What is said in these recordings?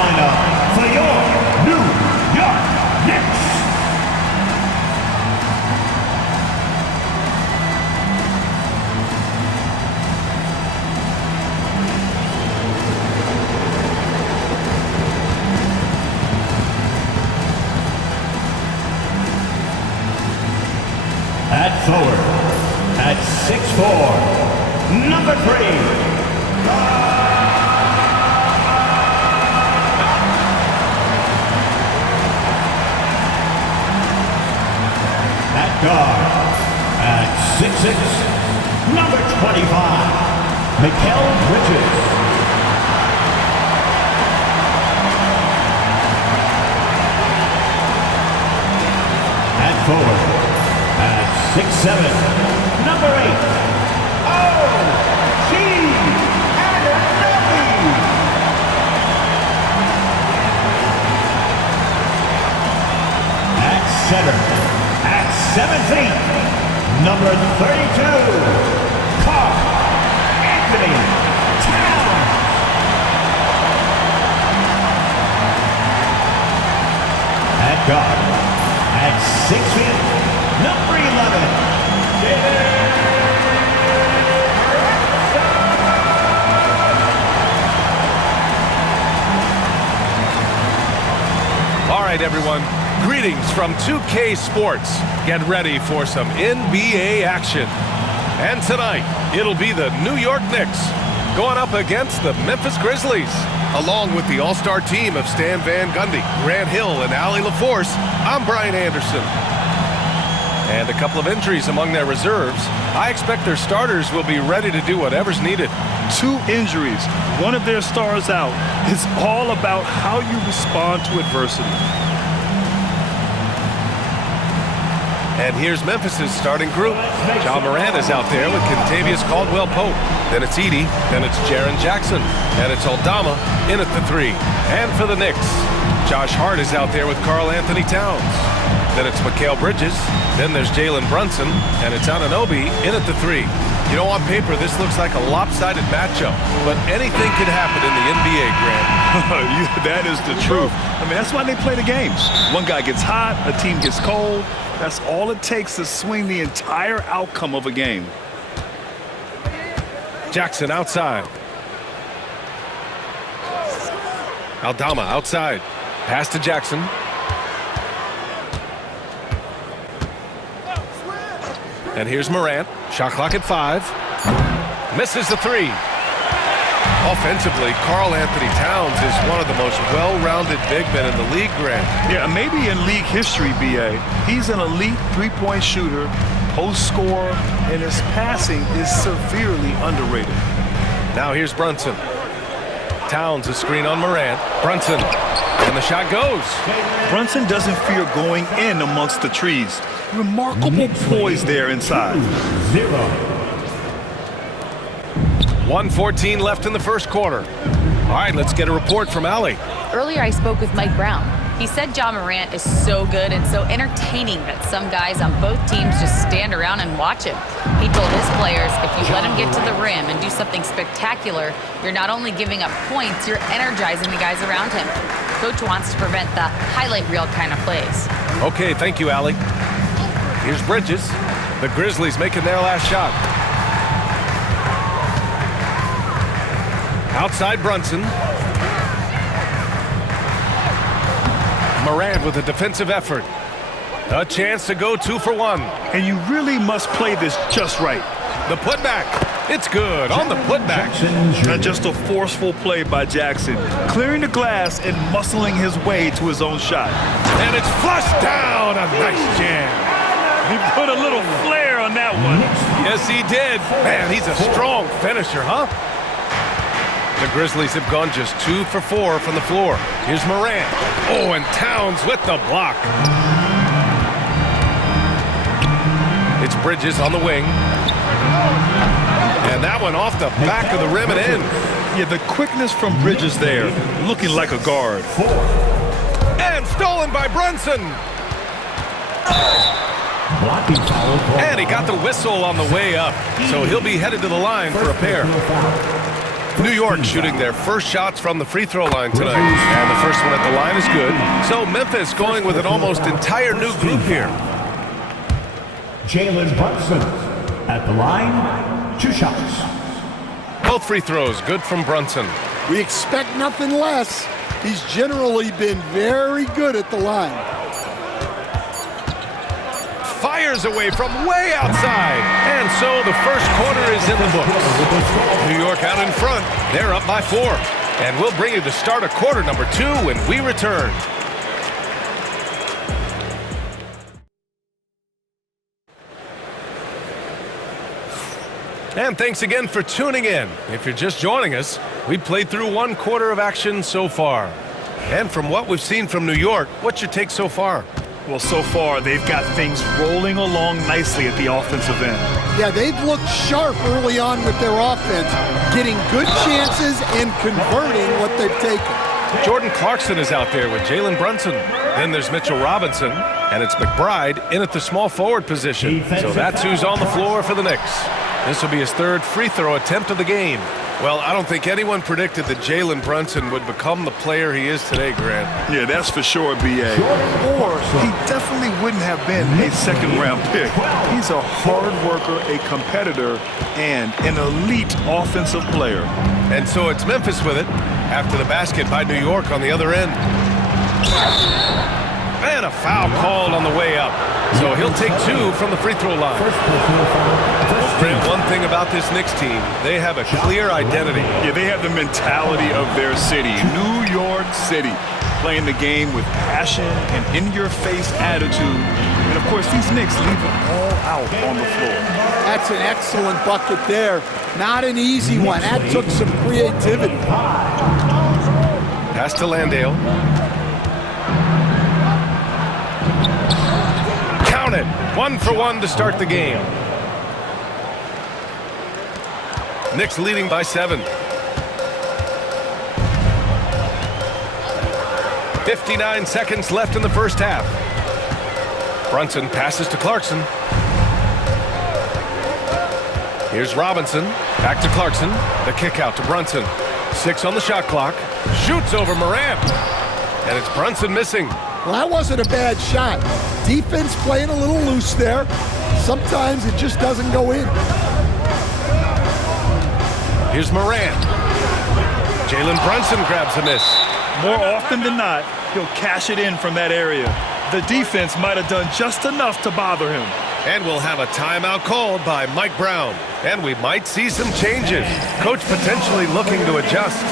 lineup for your New York Knicks. At forward, at 6'4", number 3. At guard, at 6'6", number 25, Mikal Bridges. At forward, at 6'7", number 8, O.G. Anunoby. At center, at 7 feet, number 32, Karl-Anthony Towns. At guard, at 6 feet, number 11, All right, everyone. Greetings from 2K Sports. Get ready for some NBA action. And tonight, it'll be the New York Knicks going up against the Memphis Grizzlies. Along with the all-star team of Stan Van Gundy, Grant Hill, and Allie LaForce, I'm Brian Anderson. And a couple of injuries among their reserves. I expect their starters will be ready to do whatever's needed. 2 injuries, one of their stars out. It's all about how you respond to adversity. And here's Memphis's starting group. Ja Morant is out there with Kentavious Caldwell-Pope. Then it's Edey, then it's Jaren Jackson, and it's Aldama in at the 3. And for the Knicks, Josh Hart is out there with Karl-Anthony Towns. Then it's Mikal Bridges, then there's Jalen Brunson, and it's Anunoby in at the 3. You know, on paper, this looks like a lopsided matchup, but anything could happen in the NBA, Grant. That is the truth. I mean, that's why they play the games. One guy gets hot, a team gets cold. That's all it takes to swing the entire outcome of a game. Jackson outside. Aldama outside. Pass to Jackson. And here's Morant. Shot clock at 5. Misses the 3. Offensively, Karl-Anthony Towns is one of the most well-rounded big men in the league, Grant. Yeah, maybe in league history, B.A. He's an elite three-point shooter, post scorer, and his passing is severely underrated. Now here's Brunson. Towns a screen on Morant. Brunson. And the shot goes. Brunson doesn't fear going in amongst the trees. Remarkable poise there inside. 1:14 left in the first quarter. All right, let's get a report from Allie. Earlier, I spoke with Mike Brown. He said Ja Morant is so good and so entertaining that some guys on both teams just stand around and watch him. He told his players, if you let him get to the rim and do something spectacular, you're not only giving up points, you're energizing the guys around him. Coach wants to prevent the highlight reel kind of plays. Okay, thank you, Allie. Here's Bridges. The Grizzlies making their last shot. Outside Brunson. Morant with a defensive effort. A chance to go 2 for 1. And you really must play this just right. The putback. It's good on the putback. Not just a forceful play by Jackson, clearing the glass and muscling his way to his own shot. And it's flushed down. A nice jam. He put a little flair on that one. Yes, he did. Man, he's a strong finisher, huh? The Grizzlies have gone just 2 for 4 from the floor. Here's Morant. Oh, and Towns with the block. It's Bridges on the wing. And that one off the back of the rim and in. Yeah, the quickness from Bridges there, looking like a guard. And stolen by Brunson. And he got the whistle on the way up, so he'll be headed to the line for a pair. New York shooting their first shots from the free throw line tonight. And the first one at the line is good. So Memphis going with an almost entire new group here. Jalen Brunson at the line, 2 shots. Both free throws good from Brunson. We expect nothing less. He's generally been very good at the line. Fires away from way outside. And so the first quarter is in the books. New York out in front. They're up by 4. And we'll bring you the start of quarter number 2 when we return. And thanks again for tuning in. If you're just joining us, we've played through 1 quarter of action so far. And from what we've seen from New York, what's your take so far? Well, so far, they've got things rolling along nicely at the offensive end. Yeah, they've looked sharp early on with their offense, getting good chances and converting what they've taken. Jordan Clarkson is out there with Jalen Brunson. Then there's Mitchell Robinson, and it's McBride in at the small forward position. So that's who's on the floor for the Knicks. This will be his 3rd free throw attempt of the game. Well, I don't think anyone predicted that Jalen Brunson would become the player he is today, Grant. Yeah, that's for sure, B.A. Or he definitely wouldn't have been a second-round pick. He's a hard worker, a competitor, and an elite offensive player. And so it's Memphis with it after the basket by New York on the other end. And a foul called on the way up. So he'll take 2 from the free throw line. Grant, one thing about this Knicks team, they have a clear identity. Yeah, they have the mentality of their city, New York City, playing the game with passion and in-your-face attitude. And, of course, these Knicks leave it all out on the floor. That's an excellent bucket there. Not an easy one. That took some creativity. Pass to Landale. Count it. 1 for 1 to start the game. Knicks leading by 7. 59 seconds left in the first half. Brunson passes to Clarkson. Here's Robinson. Back to Clarkson. The kick out to Brunson. 6 on the shot clock. Shoots over Morant. And it's Brunson missing. Well, that wasn't a bad shot. Defense playing a little loose there. Sometimes it just doesn't go in. Here's Morant. Jalen Brunson grabs a miss. More often than not, he'll cash it in from that area. The defense might have done just enough to bother him. And we'll have a timeout called by Mike Brown. And we might see some changes. Coach potentially looking to adjust.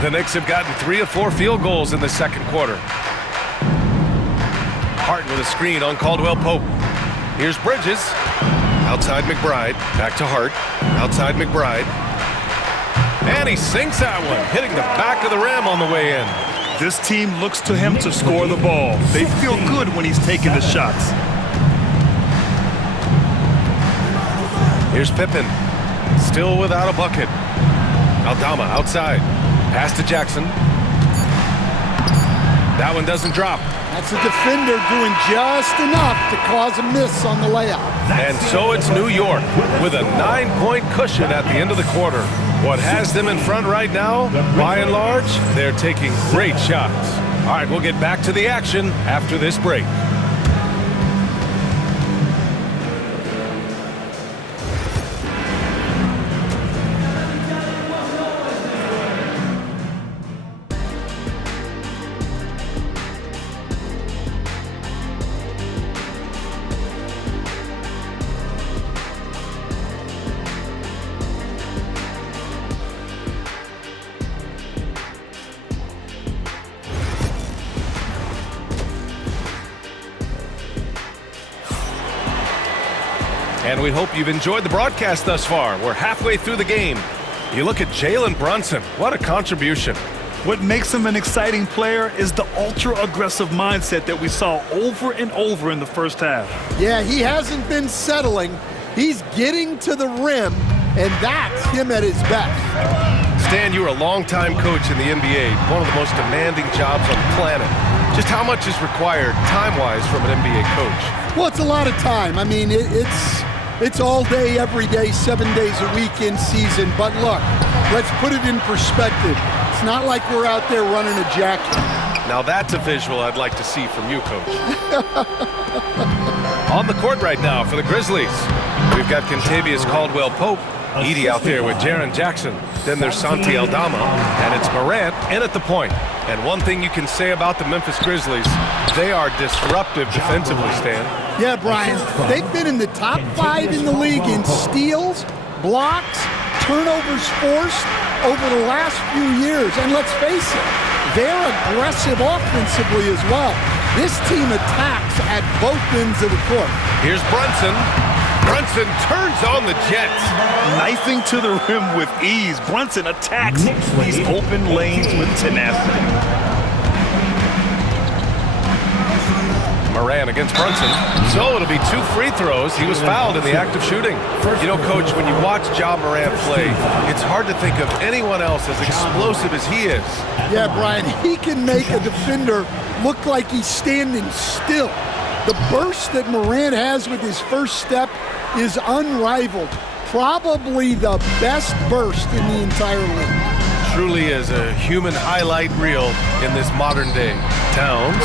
The Knicks have gotten 3 of 4 field goals in the second quarter. Hart with a screen on Caldwell Pope. Here's Bridges. Outside McBride. Back to Hart. Outside McBride. And he sinks that one, hitting the back of the rim on the way in. This team looks to him to score the ball. They feel good when he's taking the shots. Here's Pippen. Still without a bucket. Aldama outside. Pass to Jackson. That one doesn't drop. That's a defender doing just enough to cause a miss on the layup. And so it's New York with a 9-point cushion at the end of the quarter. What has them in front right now, by and large, they're taking great shots. All right, we'll get back to the action after this break. And we hope you've enjoyed the broadcast thus far. We're halfway through the game. You look at Jalen Brunson. What a contribution. What makes him an exciting player is the ultra-aggressive mindset that we saw over and over in the first half. Yeah, he hasn't been settling. He's getting to the rim and that's him at his best. Stan, you were a longtime coach in the NBA, one of the most demanding jobs on the planet. Just how much is required time-wise from an NBA coach? Well, it's a lot of time. I mean, it's all day, every day, 7 days a week in season. But look, let's put it in perspective. It's not like we're out there running a jacket. Now that's a visual I'd like to see from you, Coach. On the court right now for the Grizzlies, we've got Kentavious Caldwell-Pope, Edey out there with Jaren Jackson. Then there's Santi Aldama, and it's Morant in at the point. And one thing you can say about the Memphis Grizzlies, they are disruptive defensively, Stan. Yeah, Brian, they've been in the top 5 in the league in steals, blocks, turnovers forced over the last few years. And let's face it, they're aggressive offensively as well. This team attacks at both ends of the court. Here's Brunson. Brunson turns on the Jets. Knifing to the rim with ease. Brunson attacks these open lanes with tenacity. Morant against Brunson. So it'll be 2 free throws. He was fouled in the act of shooting. You know, Coach, when you watch Ja Morant play, it's hard to think of anyone else as explosive as he is. Yeah, Brian, he can make a defender look like he's standing still. The burst that Morant has with his first step is unrivaled. Probably the best burst in the entire league. Truly is a human highlight reel in this modern day. Towns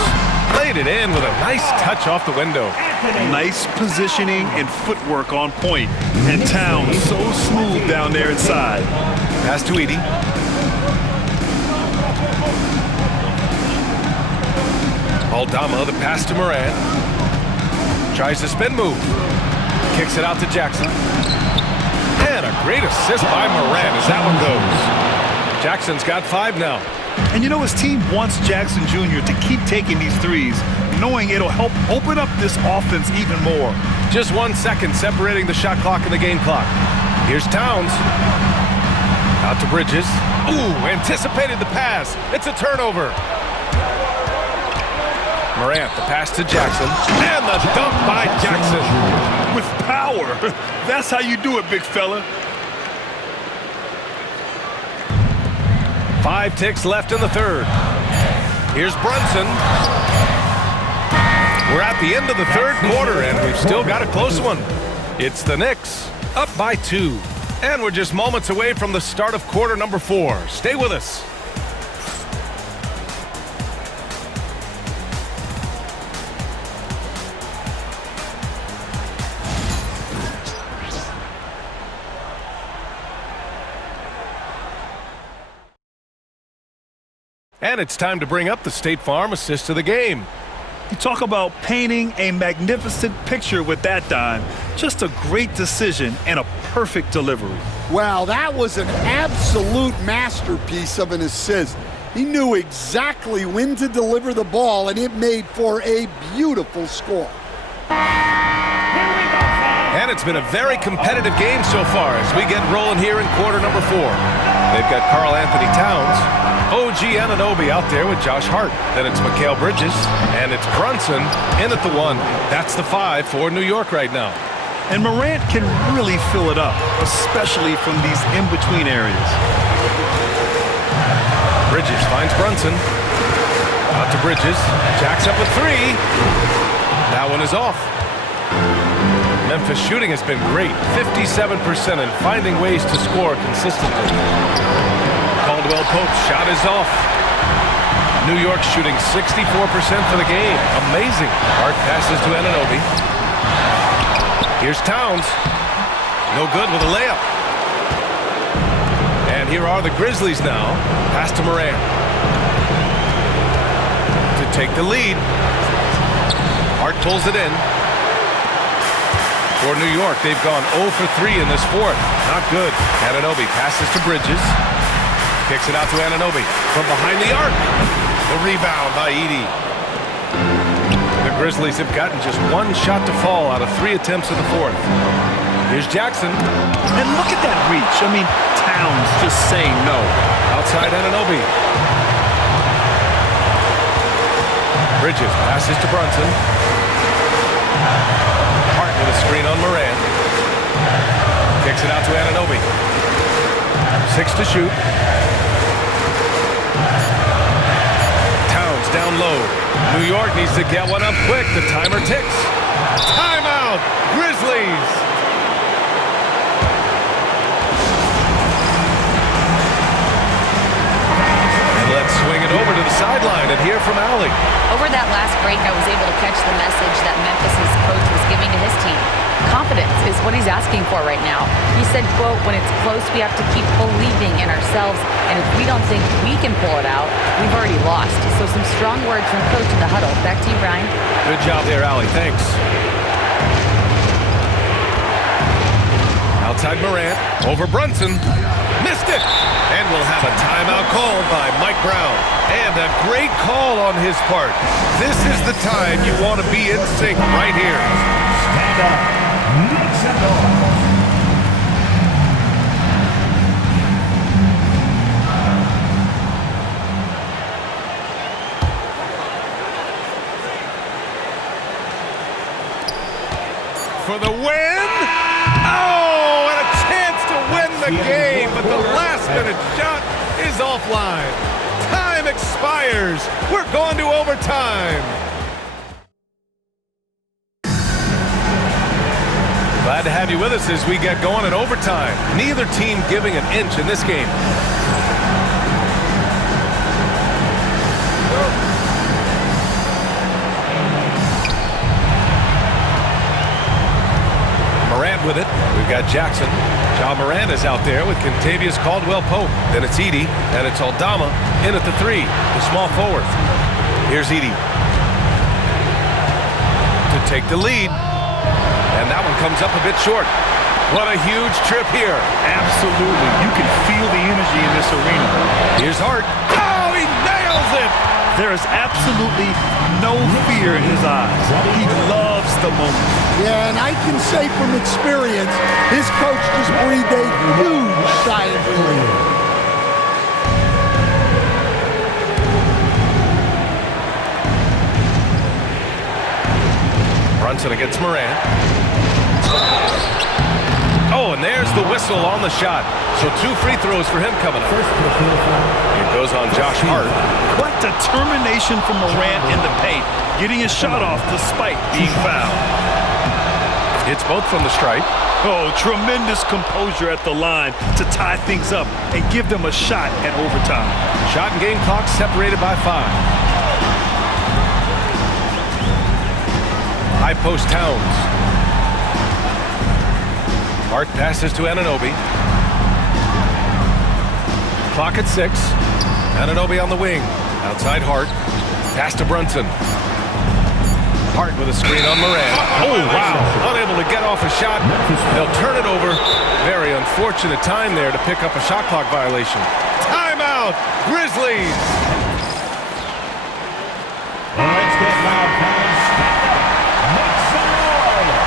laid it in with a nice touch off the window. Nice positioning and footwork on point. And Towns so smooth down there inside. Pass to Edey. Aldama, the pass to Morant. Tries the spin move. Kicks it out to Jackson. And a great assist by Morant as that one goes. Jackson's got 5 now. And you know, his team wants Jackson Jr. to keep taking these threes, knowing it'll help open up this offense even more. Just 1 second separating the shot clock and the game clock. Here's Towns. Out to Bridges. Ooh, anticipated the pass. It's a turnover. Morant, the pass to Jackson. And the dunk by Jackson. With power. That's how you do it, big fella. 5 ticks left in the third. Here's Brunson. We're at the end of the third quarter, and we've still got a close one. It's the Knicks, up by 2. And we're just moments away from the start of quarter number 4. Stay with us. And it's time to bring up the State Farm assist of the game. You talk about painting a magnificent picture with that dime. Just a great decision and a perfect delivery. Wow, that was an absolute masterpiece of an assist. He knew exactly when to deliver the ball, and it made for a beautiful score. And it's been a very competitive game so far as we get rolling here in quarter number 4. They've got Karl Anthony Towns, OG Anunoby out there with Josh Hart. Then it's Mikal Bridges, and it's Brunson in at the 1. That's the 5 for New York right now. And Morant can really fill it up, especially from these in-between areas. Bridges finds Brunson. Out to Bridges. Jacks up with 3. That one is off. Memphis shooting has been great, 57% and finding ways to score consistently. Caldwell-Pope's shot is off. New York shooting 64% for the game. Amazing. Hart passes to Anunoby. Here's Towns. No good with a layup. And here are the Grizzlies now. Pass to Morant. To take the lead. Hart pulls it in. For New York, they've gone 0 for 3 in this fourth. Not good. Anunoby passes to Bridges. Kicks it out to Anunoby from behind the arc. The rebound by Edey. The Grizzlies have gotten just 1 shot to fall out of 3 attempts in the fourth. Here's Jackson. And look at that reach. I mean, Towns just saying no. Outside Anunoby. Bridges passes to Brunson. Hart with a screen on Morant. Kicks it out to Anunoby. 6 to shoot. Towns down low. New York needs to get one up quick. The timer ticks. Timeout, Grizzlies. And let's swing it over to the sideline and hear from Allie. Over that last break, I was able to catch the message that Memphis's coach was giving to his team. Confidence is what he's asking for right now. He said, quote, when it's close, we have to keep believing in ourselves, and if we don't think we can pull it out, we've already lost. So some strong words from coach in the huddle. Back to you, Brian. Good job there, Allie. Thanks. Outside Morant, over Brunson. Missed it! And we'll have a timeout called by Mike Brown. And a great call on his part. This is the time you want to be in sync right here. Stand up. Knicks and all. For the win! Oh, and a chance to win the game, but the last-minute shot is offline. Time expires. We're going to overtime. Glad to have you with us as we get going in overtime. Neither team giving an inch in this game. Morant with it. We've got Jackson. Ja Morant is out there with Kentavious Caldwell-Pope. Then it's Edey, and it's Aldama in at the 3, the small forward. Here's Edey to take the lead. And that one comes up a bit short. What a huge trip here. Absolutely. You can feel the energy in this arena. Here's Hart. Oh, he nails it! There is absolutely no fear in his eyes. He loves the moment. Yeah, and I can say from experience, his coach just breathed a huge sigh of relief. Brunson against Morant. Oh, and there's the whistle on the shot. So 2 free throws for him coming up. It goes on Josh Hart. What determination from Morant in the paint, getting his shot off despite being fouled. It's both from the stripe. Oh, tremendous composure at the line to tie things up and give them a shot at overtime. Shot and game clock separated by 5. High post Towns. Hart passes to Anunoby. Clock at 6. Anunoby on the wing. Outside Hart. Pass to Brunson. Hart with a screen on Morant. Oh, wow. Unable to get off a shot. They'll turn it over. Very unfortunate time there to pick up a shot clock violation. Timeout, Grizzlies. Let's get loud, fans. Stand up. Make some noise.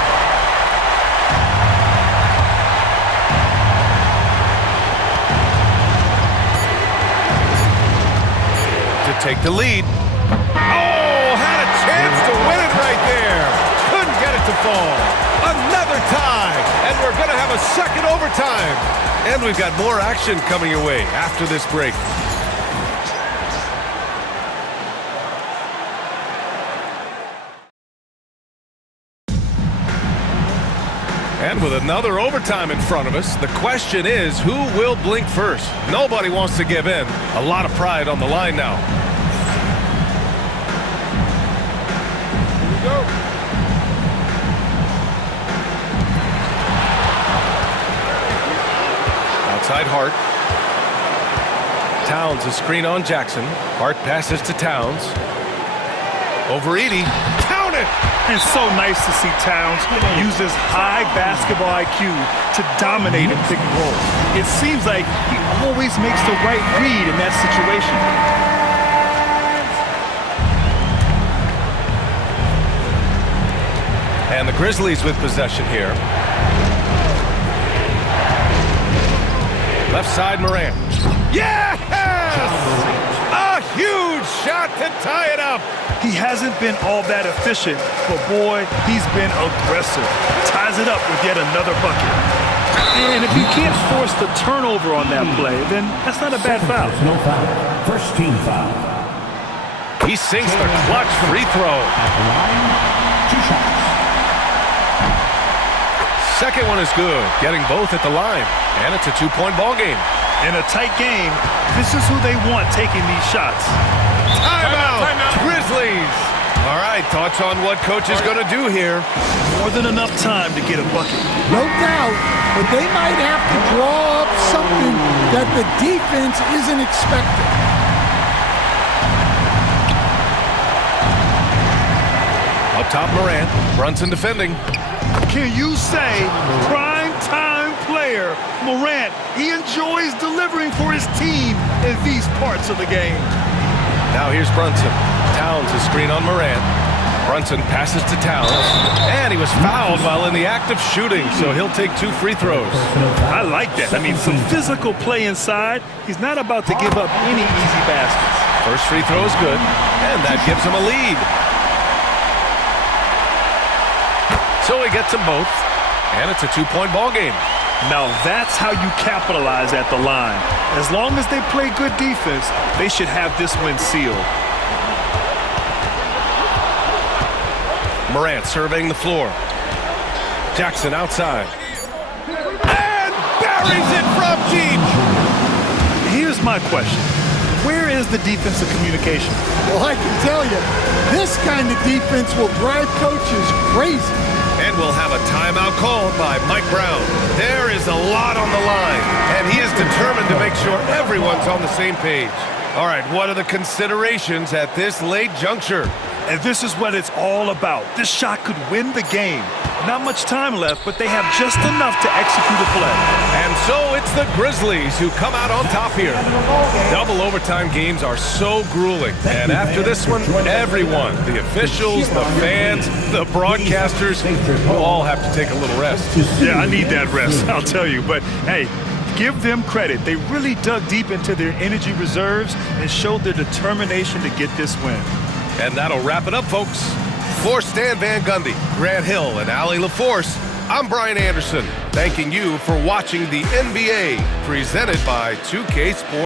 To take the lead. Oh, had a chance to win it right there. Couldn't get it to fall. Another tie, and we're going to have a second overtime. And we've got more action coming your way after this break. And with another overtime in front of us, the question is, who will blink first? Nobody wants to give in. A lot of pride on the line now. Here we go. Outside Hart. Towns a screen on Jackson. Hart passes to Towns. Over Edey. Count it! It's so nice to see Towns use his high basketball IQ to dominate in pick and roll. It seems like he always makes the right read in that situation. And the Grizzlies with possession here. Left side, Morant. Yes! A huge shot to tie it up. He hasn't been all that efficient, but boy, he's been aggressive. Ties it up with yet another bucket. And if you can't force the turnover on that play, then that's not a bad foul. No foul. First team foul. He sinks the clutch free throw. At the line, 2 shots. Second one is good, getting both at the line. And it's a 2-point ball game. In a tight game, this is who they want taking these shots. Timeout, Grizzlies. All right, thoughts on what coach is going to do here? More than enough time to get a bucket. No doubt, but they might have to draw up something that the defense isn't expecting. Up top, Morant. Brunson defending. Can you say prime time player Morant? He enjoys delivering for his team in these parts of the game. Now here's Brunson. Towns a screen on Morant. Brunson passes to Towns. And he was fouled while in the act of shooting, so he'll take 2 free throws. I like that. I mean, some physical play inside. He's not about to give up any easy baskets. First free throw is good, and that gives him a lead. So he gets them both, and it's a 2-point ball game. Now that's how you capitalize at the line. As long as they play good defense, they should have this win sealed. Morant surveying the floor. Jackson outside. And buries it from deep. Here's my question. Where is the defensive communication? Well, I can tell you, this kind of defense will drive coaches crazy. And we'll have a timeout called by Mike Brown. There is a lot on the line, and he is determined to make sure everyone's on the same page. All right, what are the considerations at this late juncture? And this is what it's all about. This shot could win the game. Not much time left, but they have just enough to execute a play. And so it's the Grizzlies who come out on top here. Double overtime games are so grueling. And after this one, everyone, the officials, the fans, the broadcasters, will all have to take a little rest. Yeah, I need that rest, I'll tell you. But, hey, give them credit. They really dug deep into their energy reserves and showed their determination to get this win. And that'll wrap it up, folks. For Stan Van Gundy, Grant Hill, and Allie LaForce, I'm Brian Anderson, thanking you for watching the NBA, presented by 2K Sports.